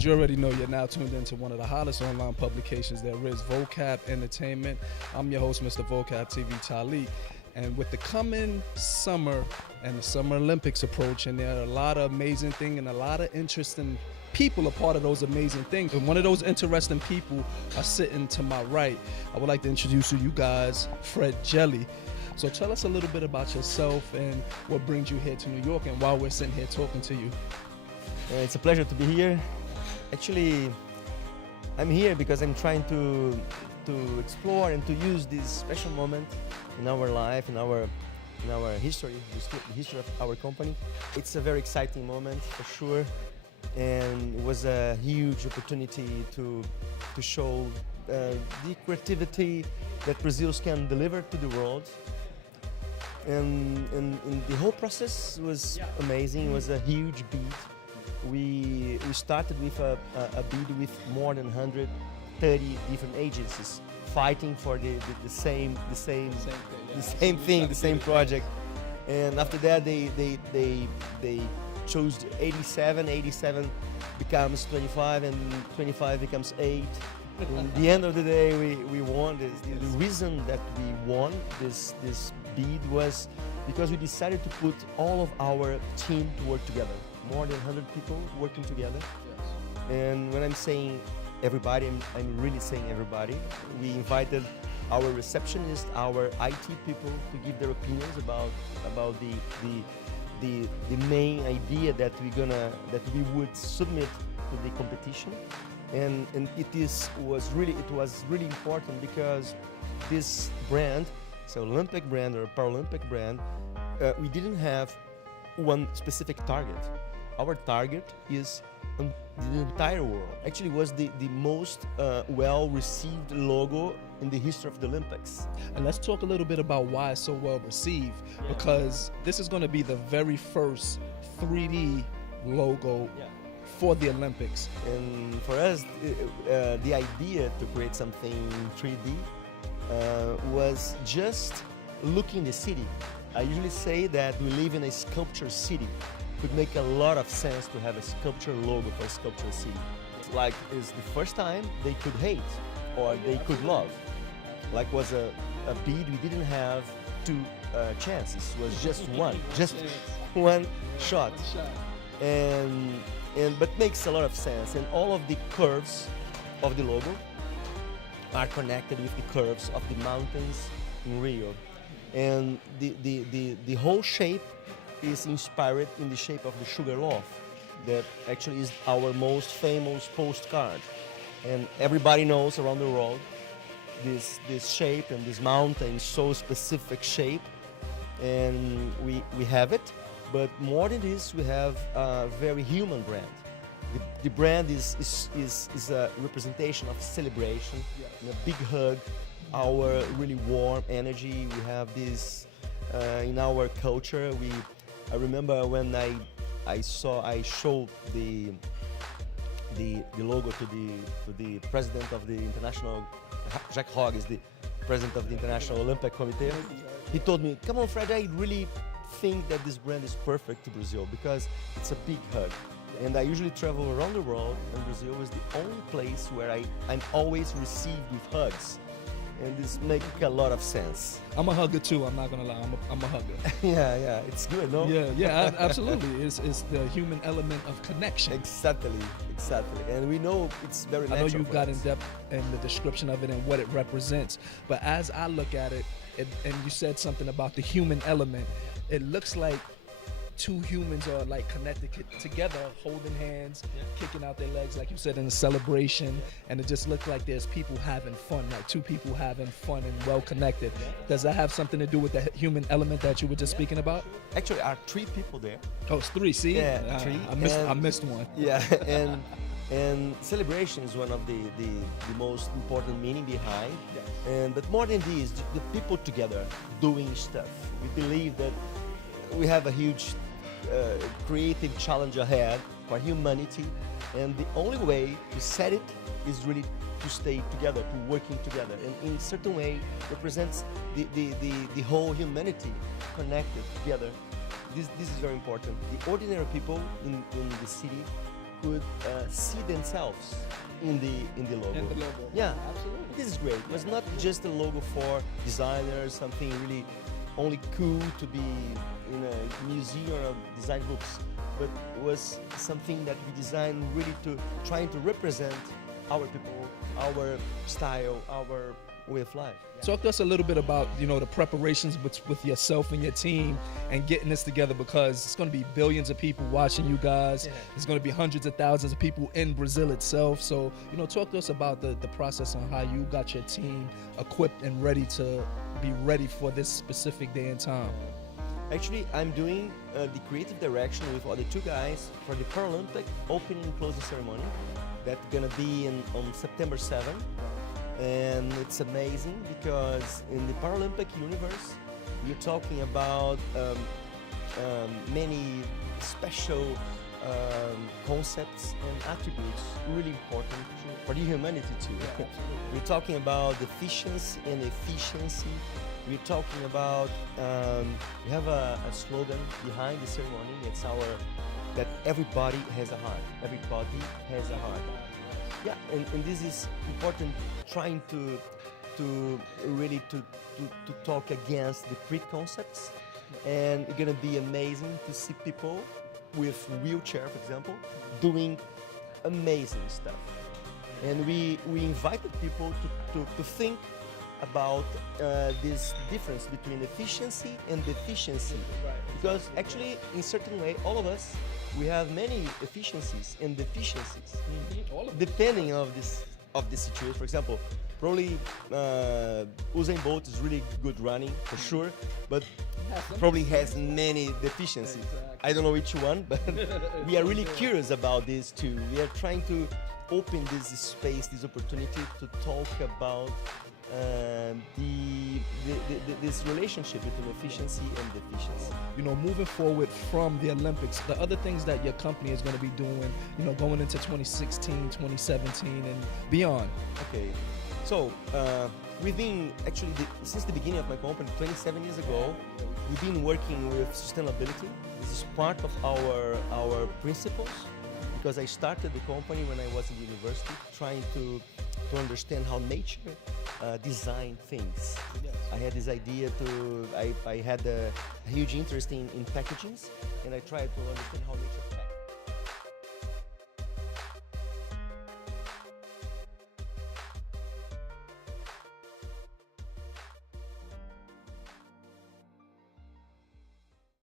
As you already know, you're now tuned into one of the hottest online publications there is, Vocab Entertainment. I'm your host, Mr. Vocab TV Tátil. And with the coming summer and the Summer Olympics approaching, there are a lot of amazing things and a lot of interesting people a part of those amazing things. And one of those interesting people are sitting to my right. I would like to introduce to you guys Fred Gelli. So tell us a little bit about yourself and what brings you here to New York, and while we're sitting here talking to you. It's a pleasure to be here. Actually, I'm here because I'm trying to explore and to use this special moment in our life, in our history, the history of our company. It's a very exciting moment for sure, and it was a huge opportunity to show the creativity that Brazil can deliver to the world. And the whole process was amazing. It was a huge bid. We started with a bid with more than 130 different agencies fighting for the same thing, the same project. And after that, they chose 87 becomes 25, and 25 becomes 8. At the end of the day, we won. The reason that we won this bid was because we decided to put all of our team to work together. More than 100 people working together. Yes. And when I'm saying everybody, I'm really saying everybody. We invited our receptionists, our IT people to give their opinions about the main idea that we would submit to the competition. And it was really important because this brand, so Olympic brand or Paralympic brand, we didn't have one specific target. Our target is the entire world. Actually, it was the most well-received logo in the history of the Olympics. And let's talk a little bit about why it's so well-received, because this is going to be the very first 3D logo for the Olympics. And for us, the idea to create something 3D was just looking the city. I usually say that we live in a sculpture city. It would make a lot of sense to have a sculpture logo for a sculpture city. Like, it's the first time they could hate or they could love. Like, was a bid, we didn't have two chances. It was just one shot. But makes a lot of sense. And all of the curves of the logo are connected with the curves of the mountains in Rio. And the whole shape is inspired in the shape of the sugar loaf that actually is our most famous postcard. And everybody knows around the world this shape and this mountain, so specific shape. And we have it, but more than this, we have a very human brand. The brand is a representation of celebration, and a big hug, our really warm energy. We have this in our culture. I remember when I showed the logo to the president of the international, Jacques Hogg is the president of the International Olympic Committee. He told me, "Come on, Fred, I really think that this brand is perfect to Brazil because it's a big hug." And I usually travel around the world, and Brazil is the only place where I'm always received with hugs. And this makes a lot of sense. I'm a hugger too, I'm not gonna lie, I'm a hugger. Yeah, it's good, no? Yeah, absolutely. It's the human element of connection. Exactly. And we know it's very natural. I know you got in depth in the description of it and what it represents, but as I look at it, and you said something about the human element, it looks like two humans are like connected together, holding hands, kicking out their legs, like you said, in a celebration. And it just looked like there's people having fun, like two people having fun and well connected. Does that have something to do with the human element that you were just speaking about? Actually, there are 3 people there. Oh, it's 3, see? Yeah, 3. I missed one. Yeah, and celebration is one of the most important meaning behind. But more than this, the people together doing stuff. We believe that we have a huge creative challenge ahead for humanity, and the only way to set it is really to stay together, to working together, and in a certain way represents the whole humanity connected together. This is very important. The ordinary people in the city could see themselves in the logo. And the logo. Yeah, Absolutely. this is great. It was not just a logo for designers, something really only cool to be in a museum of design books, but it was something that we designed really to trying to represent our people, our style, our way of life. Talk to us a little bit about, you know, the preparations with yourself and your team and getting this together, because it's going to be billions of people watching you guys. Yeah. There's going to be hundreds of thousands of people in Brazil itself. So, you know, talk to us about the process on how you got your team equipped and ready to be ready for this specific day and time. Actually, I'm doing the creative direction with other two guys for the Paralympic opening and closing ceremony. That's gonna be on September 7th. And it's amazing because in the Paralympic universe, we're talking about many special concepts and attributes really important for the humanity too. We're talking about efficiency and efficiency. We're talking about, we have a slogan behind the ceremony. It's that everybody has a heart. Everybody has a heart. Yeah, and this is important, trying to really to talk against the preconcepts, and it's gonna be amazing to see people with wheelchair, for example, doing amazing stuff. And we invited people to think about this difference between efficiency and deficiency, because actually in certain way all of us, we have many efficiencies and deficiencies, depending of this situation. For example, probably Usain Bolt is really good running for sure, but probably has many deficiencies. I don't know which one, but we are really curious about this too. We are trying to open this space, this opportunity to talk about this relationship between efficiency and deficiency. You know, moving forward from the Olympics, the other things that your company is going to be doing, you know, going into 2016, 2017 and beyond. Okay, so we've been actually, since the beginning of my company 27 years ago, we've been working with sustainability. This is part of our principles, because I started the company when I was in the university, trying to understand how nature design things. Yes. I had this idea I had a huge interest in packagings, and I tried to understand how nature